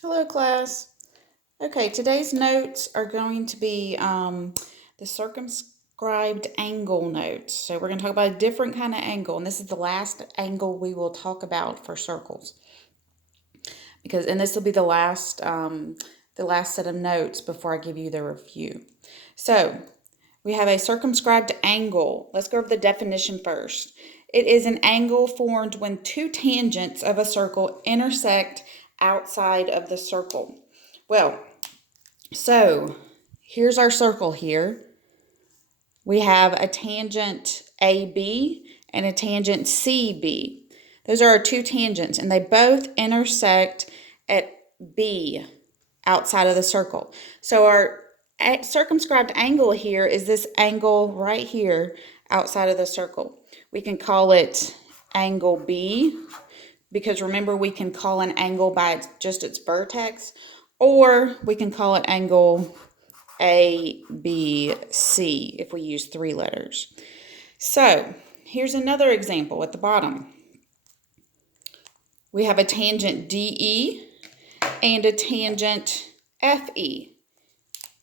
Hello, class. Okay, today's notes are going to be the circumscribed angle notes. So we're going to talk about a different kind of angle, and this is the last angle we will talk about for circles. And this will be the last set of notes before I give you the review. So we have a circumscribed angle. Let's go over the definition first. It is an angle formed when two tangents of a circle intersect outside of the circle. Well, so here's our circle here. We have a tangent AB and a tangent CB. Those are our two tangents, and they both intersect at B outside of the circle. So our circumscribed angle here is this angle right here outside of the circle. We can call it angle B, because remember, we can call an angle by just its vertex, or we can call it angle A, B, C if we use 3 letters. So here's another example at the bottom. We have a tangent DE and a tangent FE,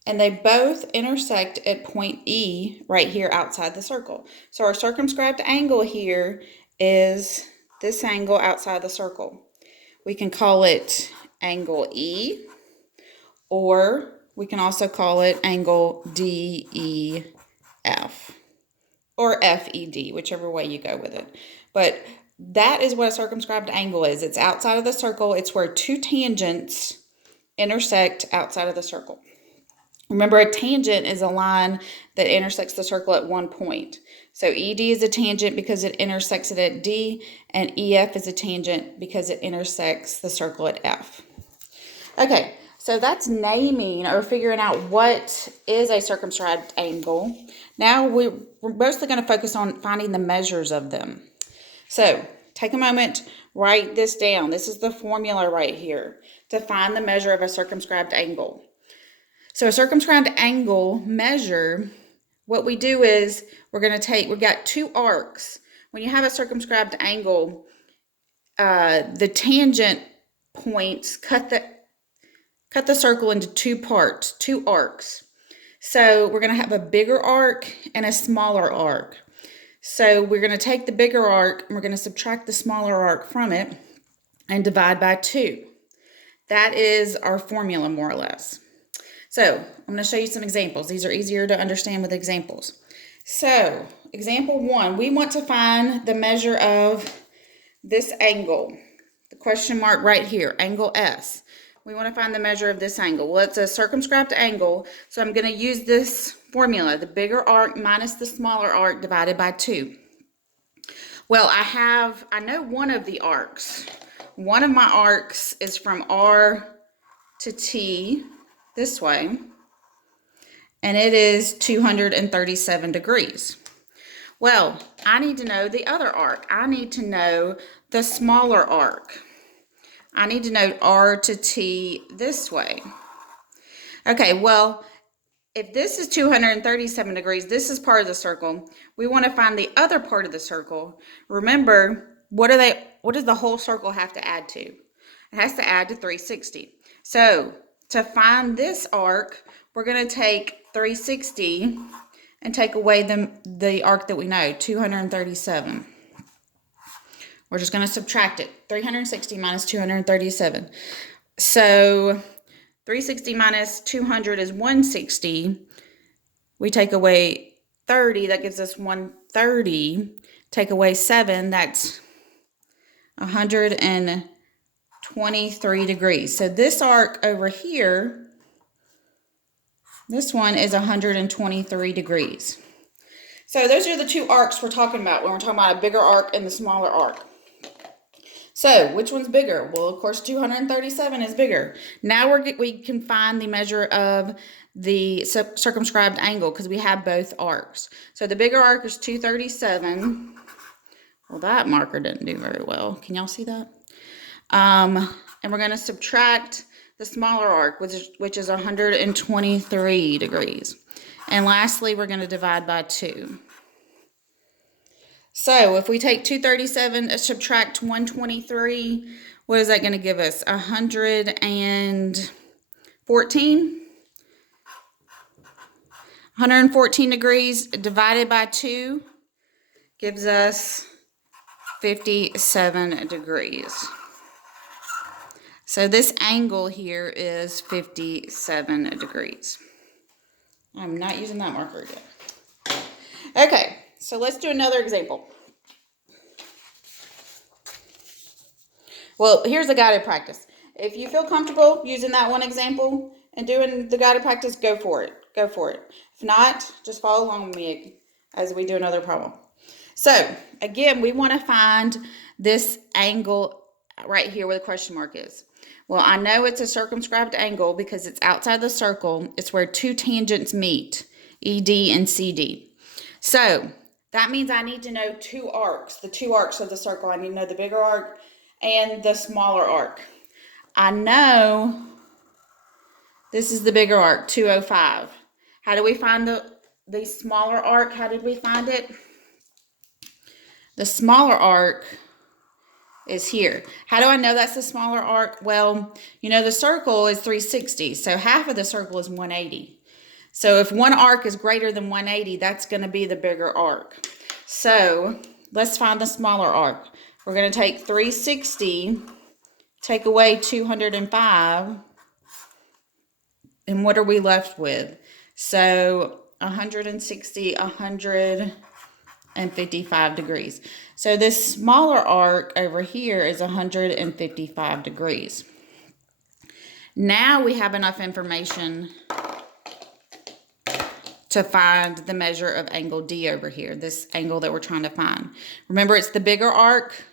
and they both intersect at point E right here outside the circle. So our circumscribed angle here is this angle outside the circle. We can call it angle E, or we can also call it angle DEF, or FED, whichever way you go with it. But that is what a circumscribed angle is. It's outside of the circle. It's where two tangents intersect outside of the circle. Remember, a tangent is a line that intersects the circle at one point. So ED is a tangent because it intersects it at D, and EF is a tangent because it intersects the circle at F. Okay, so that's naming or figuring out what is a circumscribed angle. Now we're mostly going to focus on finding the measures of them. So take a moment, write this down. This is the formula right here to find the measure of a circumscribed angle. So a circumscribed angle measure, what we do is we've got two arcs. When you have a circumscribed angle, the tangent points cut the circle into two parts, two arcs. So we're going to have a bigger arc and a smaller arc. So we're going to take the bigger arc and we're going to subtract the smaller arc from it and divide by 2. That is our formula, more or less. So I'm going to show you some examples. These are easier to understand with examples. So example 1, we want to find the measure of this angle, the question mark right here, angle S. We want to find the measure of this angle. Well, it's a circumscribed angle, so I'm going to use this formula, the bigger arc minus the smaller arc divided by 2. Well, I know one of the arcs. One of my arcs is from R to T this way, and it is 237 degrees. Well, I need to know the other arc. I need to know the smaller arc. I need to know R to T this way. Okay, well, if this is 237 degrees, this is part of the circle. We want to find the other part of the circle. Remember, what does the whole circle have to add to? It has to add to 360. So to find this arc, we're going to take 360 and take away the arc that we know, 237. We're just going to subtract it. 360 minus 237. So 360 minus 200 is 160. We take away 30, that gives us 130. Take away 7, that's 123 degrees. So this arc over here, this one is 123 degrees. So those are the two arcs we're talking about when we're talking about a bigger arc and the smaller arc. So which one's bigger? Well, of course, 237 is bigger. Now we can find the measure of the circumscribed angle because we have both arcs. So the bigger arc is 237. Well, that marker didn't do very well. Can y'all see that? And we're going to subtract the smaller arc, which is 123 degrees. And lastly, we're going to divide by 2. So if we take 237 and subtract 123, What is that going to give us? 114? 114 degrees divided by 2 gives us 57 degrees. So this angle here is 57 degrees. I'm not using that marker yet. Okay, so let's do another example. Well, here's the guided practice. If you feel comfortable using that one example and doing the guided practice, go for it. Go for it. If not, just follow along with me as we do another problem. So, again, we want to find this angle right here where the question mark is. Well, I know it's a circumscribed angle because it's outside the circle. It's where two tangents meet, ED and CD. So, that means I need to know two arcs, the two arcs of the circle. I need to know the bigger arc and the smaller arc. I know this is the bigger arc, 205. How do we find the smaller arc? How did we find it? The smaller arc is here. How do I know that's the smaller arc? Well, you know the circle is 360, so half of the circle is 180. So if one arc is greater than 180, that's going to be the bigger arc. So let's find the smaller arc. We're going to take 360, take away 205, and what are we left with? So 160, 155 degrees. So this smaller arc over here is 155 degrees. Now we have enough information to find the measure of angle D over here, this angle that we're trying to find. Remember, it's the bigger arc,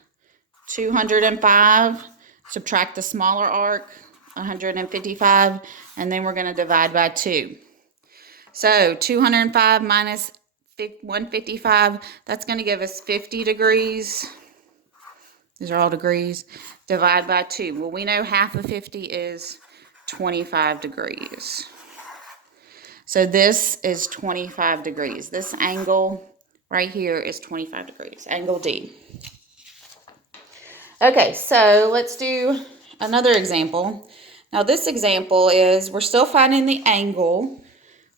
205, subtract the smaller arc, 155, and then we're going to divide by 2. So 205 minus 155, that's going to give us 50 degrees. These are all degrees. Divide by 2. Well, we know half of 50 is 25 degrees. So this is 25 degrees. This angle right here is 25 degrees, angle D. Okay, so let's do another example. Now this example is, we're still finding the angle.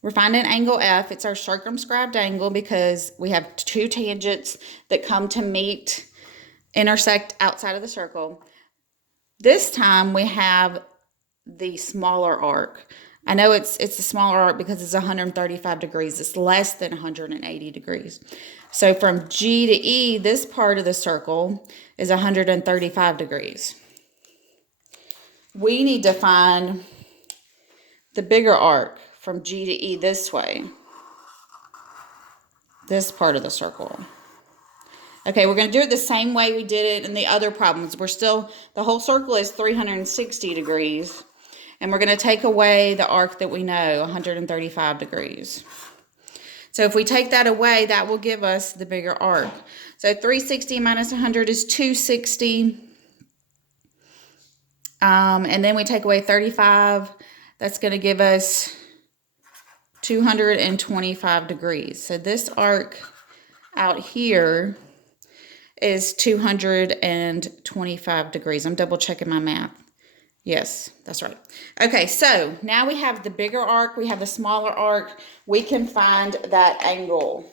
We're finding angle F. It's our circumscribed angle because we have two tangents that come to meet, intersect outside of the circle. This time we have the smaller arc. I know it's a smaller arc because it's 135 degrees. It's less than 180 degrees. So from G to E, this part of the circle is 135 degrees. We need to find the bigger arc from G to E this way. This part of the circle. Okay, we're going to do it the same way we did it in the other problems. The whole circle is 360 degrees. And we're going to take away the arc that we know, 135 degrees. So if we take that away, that will give us the bigger arc. So 360 minus 100 is 260. And then we take away 35. That's going to give us 225 degrees. So this arc out here is 225 degrees. I'm double checking my math. Yes, that's right. Okay, so now we have the bigger arc, we have the smaller arc. We can find that angle.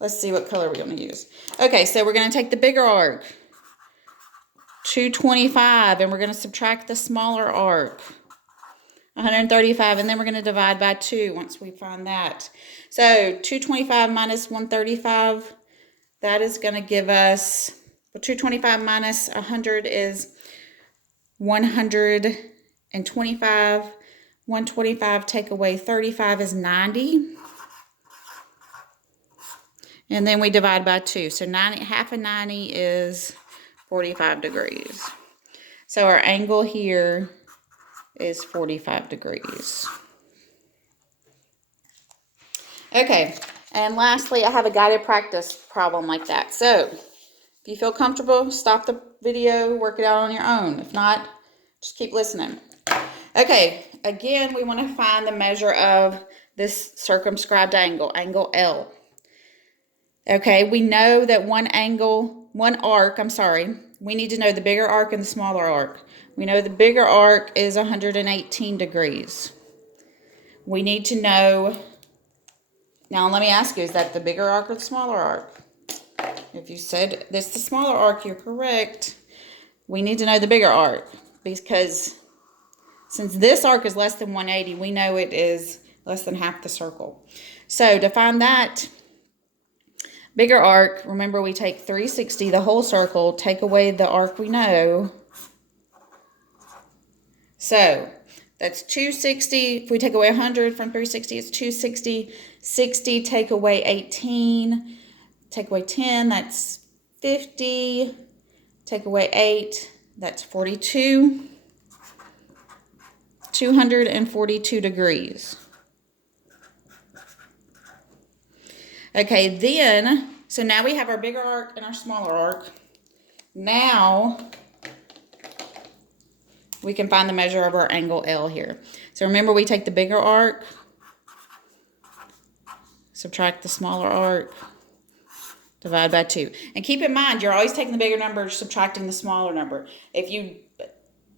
Let's see what color we're going to use. Okay, so we're going to take the bigger arc, 225, and we're going to subtract the smaller arc, 135, and then we're going to divide by 2 once we find that. So 225 minus 135, that is going to give us, well, 225 minus 100 is 125. 125 take away 35 is 90. And then we divide by 2. So half of 90 is 45 degrees. So our angle here is 45 degrees. Okay, and lastly, I have a guided practice problem like that. So if you feel comfortable, stop the video, work it out on your own. If not, just keep listening. Okay, again, we want to find the measure of this circumscribed angle, angle L. Okay, we know that one arc we need to know the bigger arc and the smaller arc. We know the bigger arc is 118 degrees. We need to know, now let me ask you, is that the bigger arc or the smaller arc? If you said this is the smaller arc, you're correct. We need to know the bigger arc because since this arc is less than 180, we know it is less than half the circle. So to find that bigger arc, remember we take 360, the whole circle, take away the arc we know. So that's 260. If we take away 100 from 360, it's 260. 60, take away 18. Take away 10, that's 50. Take away 8, that's 42. 242 degrees. Okay, then, so now we have our bigger arc and our smaller arc. Now, we can find the measure of our angle L here. So remember, we take the bigger arc, subtract the smaller arc, divide by 2. And keep in mind, you're always taking the bigger number, subtracting the smaller number. If you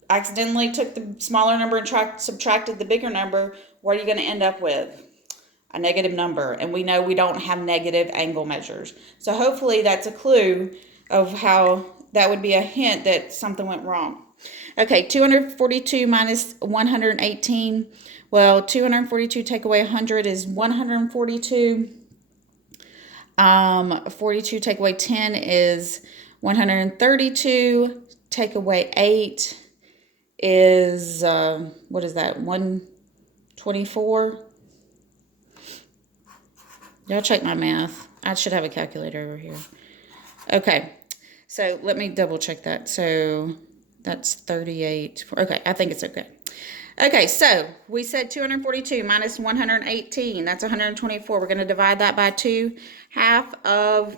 accidentally took the smaller number and subtracted the bigger number, what are you going to end up with? A negative number. And we know we don't have negative angle measures. So hopefully that's a clue of how that would be a hint that something went wrong. Okay, 242 minus 118. Well, 242 take away 100 is 142. 42 take away 10 is 132. Take away 8 is, what is that, 124? Y'all check my math. I should have a calculator over here. Okay, so let me double check that. So that's 38. Okay, I think it's okay. Okay, so we said 242 minus 118. That's 124. We're going to divide that by 2. Half of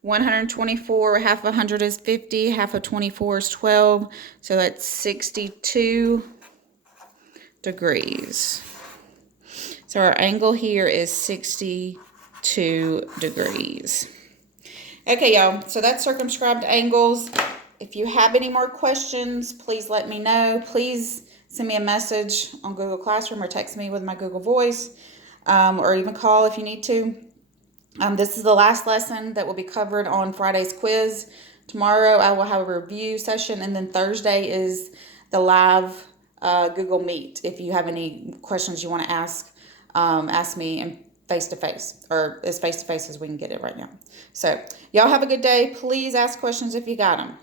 124, half of 100 is 50. Half of 24 is 12. So that's 62 degrees. So our angle here is 62 degrees. Okay, y'all. So that's circumscribed angles. If you have any more questions, please let me know. Please send me a message on Google Classroom or text me with my Google Voice, or even call if you need to. This is the last lesson that will be covered on Friday's quiz. Tomorrow I will have a review session, and then Thursday is the live Google Meet. If you have any questions you want to ask me in face-to-face, or as face-to-face as we can get it right now. So y'all have a good day. Please ask questions if you got them.